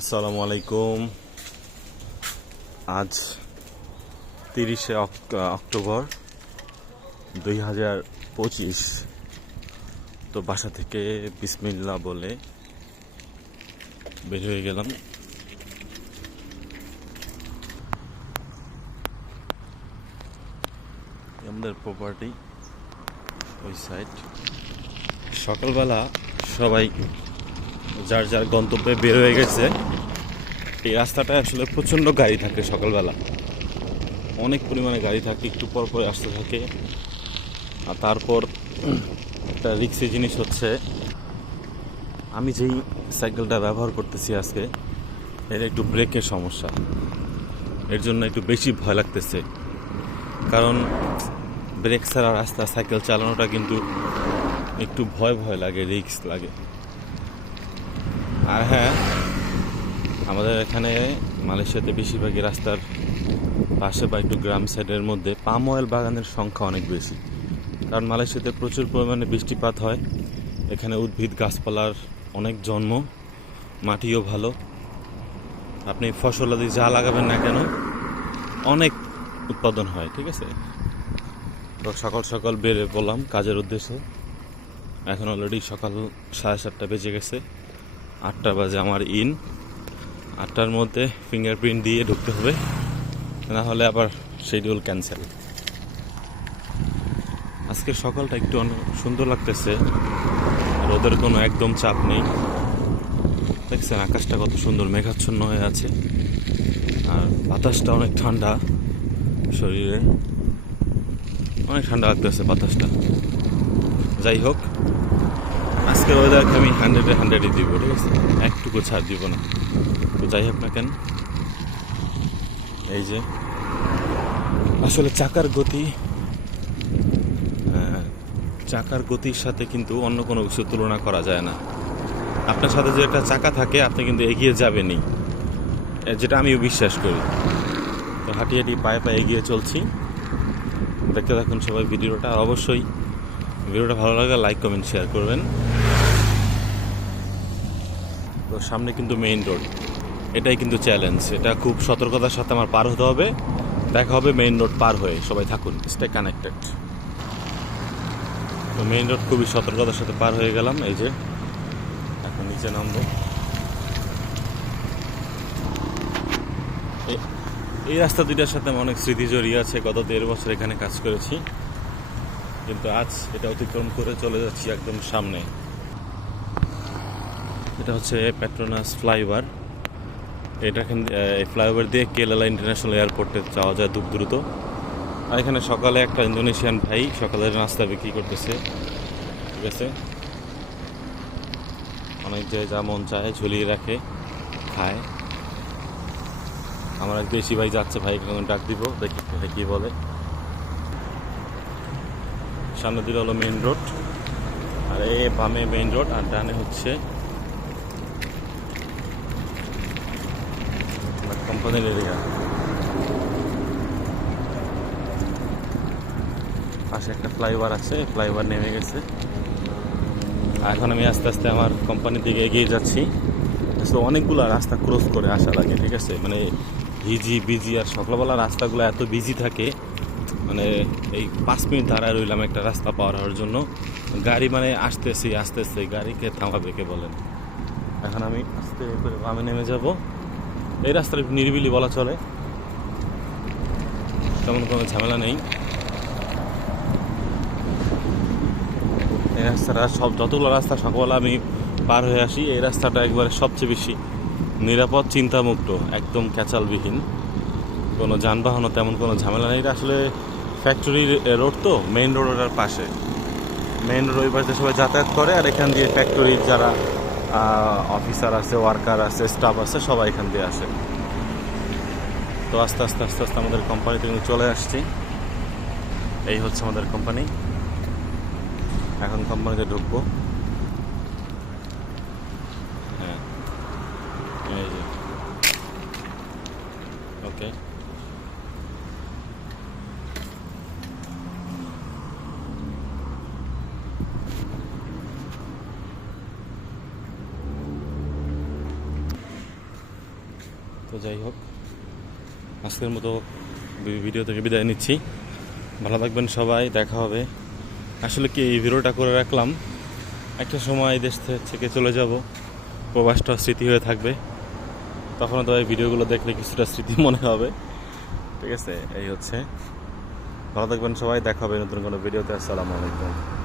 আসসালামু আলাইকুম। আজ তিরিশে অক্টোবর দুই হাজার পঁচিশ। তো বাসা থেকে বিসমিল্লা বলে বের হয়ে গেলাম। আমাদের প্রপার্টি ওই সাইড সকালবেলা সবাই যার যার গন্তব্যে বের হয়ে গেছে। এই রাস্তাটায় আসলে প্রচণ্ড গাড়ি থাকে সকালবেলা। অনেক পরিমাণে গাড়ি থাকে, একটু পর পর আসতে থাকে। আর তারপর একটা রিক্সি জিনিস হচ্ছে, আমি যেই সাইকেলটা ব্যবহার করতেছি আজকে, এর একটু ব্রেকের সমস্যা। এর জন্য একটু বেশি ভয় লাগতেছে। কারণ ব্রেক ছাড়া রাস্তা, সাইকেল চালানোটা কিন্তু একটু ভয় ভয় লাগে রিক্স লাগে। আর হ্যাঁ আমাদের এখানে মালয়েশিয়াতে বেশিরভাগই রাস্তার পাশে বা একটু গ্রাম সাইডের মধ্যে পাম অয়েল বাগানের সংখ্যা অনেক বেশি। কারণ মালয়েশিয়াতে প্রচুর পরিমাণে বৃষ্টিপাত হয়। এখানে উদ্ভিদ, গাছপালার অনেক জন্ম, মাটিও ভালো। আপনি ফসল আদি যা লাগাবেন না কেন, অনেক উৎপাদন হয়, ঠিক আছে? তো সকাল সকাল বেরে পড়লাম কাজের উদ্দেশ্যে। এখন অলরেডি সকাল সাড়ে সাতটা বেজে গেছে। আটটা বাজে আমার ইন আটটার মধ্যে ফিঙ্গারপ্রিন্ট দিয়ে ঢুকতে হবে। না হলে আবার শিডিউল ক্যান্সেল আজকে সকালটা একটু অনেক সুন্দর লাগতেছে। রোদের কোনো একদম চাপ নেই। দেখছেন আকাশটা কত সুন্দর মেঘাচ্ছন্ন হয়ে আছে। আর বাতাসটা অনেক ঠান্ডা শরীরে অনেক ঠান্ডা লাগতেছে বাতাসটা। যাই হোক আজকের ওয়েদারকে আমি হান্ড্রেডে হান্ড্রেডই দিব ঠিক আছে? একটুকু ছাড় দিব না। তো যাই হোক না কেন এই যে আসলে চাকার গতি আহ, চাকার গতির সাথে কিন্তু অন্য কোনো কিছু তুলনা করা যায় না। আপনার সাথে যে একটা চাকা থাকে আপনি কিন্তু এগিয়ে যাবেনই। যেটা আমিও বিশ্বাস করি। তো হাঁটি হাঁটি পায়ে পায়ে এগিয়ে চলছি। দেখতে থাকুন সবাই ভিডিওটা অবশ্যই ভিডিওটা ভালো লাগে লাইক কমেন্ট শেয়ার করবেন। সামনে কিন্তু মেইন রোড এটাই কিন্তু চ্যালেঞ্জ এটা খুব সতর্কতার সাথে আমার পার হতে হবে। দেখা হবে মেইন রোড পার হয়ে। সবাই থাকুন স্টে কানেক্টেড তো মেইন রোড খুবই সতর্কতার সাথে পার হয়ে গেলাম। এই যে, এখন নিচে নামবো। এই রাস্তা দুইটার সাথে আমার অনেক স্মৃতি জড়িয়ে আছে। গত দেড় বছর এখানে কাজ করেছি। কিন্তু আজ এটা অতিক্রম করে চলে যাচ্ছি একদম সামনে। এটা হচ্ছে পেট্রোনাস ফ্লাইওভার এটা এই ফ্লাইওভার দিয়ে কেলালা ইন্টারন্যাশনাল এয়ারপোর্টে যাওয়া যায় খুব দ্রুত। আর এখানে সকালে একটা ইন্দোনেশিয়ান ভাই সকালের নাস্তা বিক্রি করতেছে। ঠিক আছে? অনেক যে যা মন চায় ঝুলিয়ে রাখে, খায়। আমার এক বেশি ভাই যাচ্ছে ভাই ডাক দিব, দেখি কি বলে। সামনে দিকে হলো মেইন রোড আর এ বামে মেইন রোড আর ডানে হচ্ছে কোম্পানির এরিয়া পাশে একটা ফ্লাইওভার আছে ফ্লাইওভার নেমে গেছে। এখন আমি আস্তে আস্তে আমার কোম্পানির দিকে এগিয়ে যাচ্ছি। তো অনেকগুলো রাস্তা ক্রস করে আসা লাগে ঠিক আছে? মানে ভিজি, বিজি আর সকালবেলা রাস্তাগুলো এত বিজি থাকে মানে এই পাঁচ মিনিট দাঁড়ায় রইলাম একটা রাস্তা পার হওয়ার জন্য। গাড়ি মানে আসতেছি, আসতেছে, গাড়িকে থামাবে কে বলেন? এখন আমি আস্তে করে বামে নেমে যাব। এই একটু নিরিবিলি বলা চলে। তেমন কোনো ঝামেলা নেই। এই রাস্তাটা সব যতগুলো রাস্তা সকালবেলা আমি পার হয়ে আসি। এই রাস্তাটা একবারে সবচেয়ে বেশি নিরাপদ, চিন্তামুক্ত, একদম ক্যাচালবিহীন। কোনো যানবাহনও তেমন কোনো ঝামেলা নেই। এটা আসলে ফ্যাক্টরি রোড তো মেইন রোডের পাশে। মেইন রোড ওই পাশে সবাই যাতায়াত করে, আর এখান দিয়ে ফ্যাক্টরির যারা অফিসার আছে ওয়ার্কার আছে স্টাফ আছে, সবাই এখান দিয়ে আসে। তো আস্তে আস্তে আস্তে আস্তে আমাদের কোম্পানিতে কিন্তু চলে আসছি। এই হচ্ছে আমাদের কোম্পানি এখন কোম্পানিতে ঢুকবো। হ্যাঁ। ওকে যাই হোক, আজকের মতো ভিডিও থেকে বিদায় নিচ্ছি। ভালো থাকবেন সবাই, দেখা হবে। আসলে কি, এই ভিডিওটা করে রাখলাম। একটা সময় দেশ থেকে চলে যাব। প্রবাসটা স্মৃতি হয়ে থাকবে। তখন তো এই ভিডিওগুলো দেখলে কিছুটা স্মৃতি মনে হবে। ঠিক আছে, এই হচ্ছে। ভালো থাকবেন সবাই, দেখা হবে নতুন কোনো ভিডিওতে। আসসালামু আলাইকুম।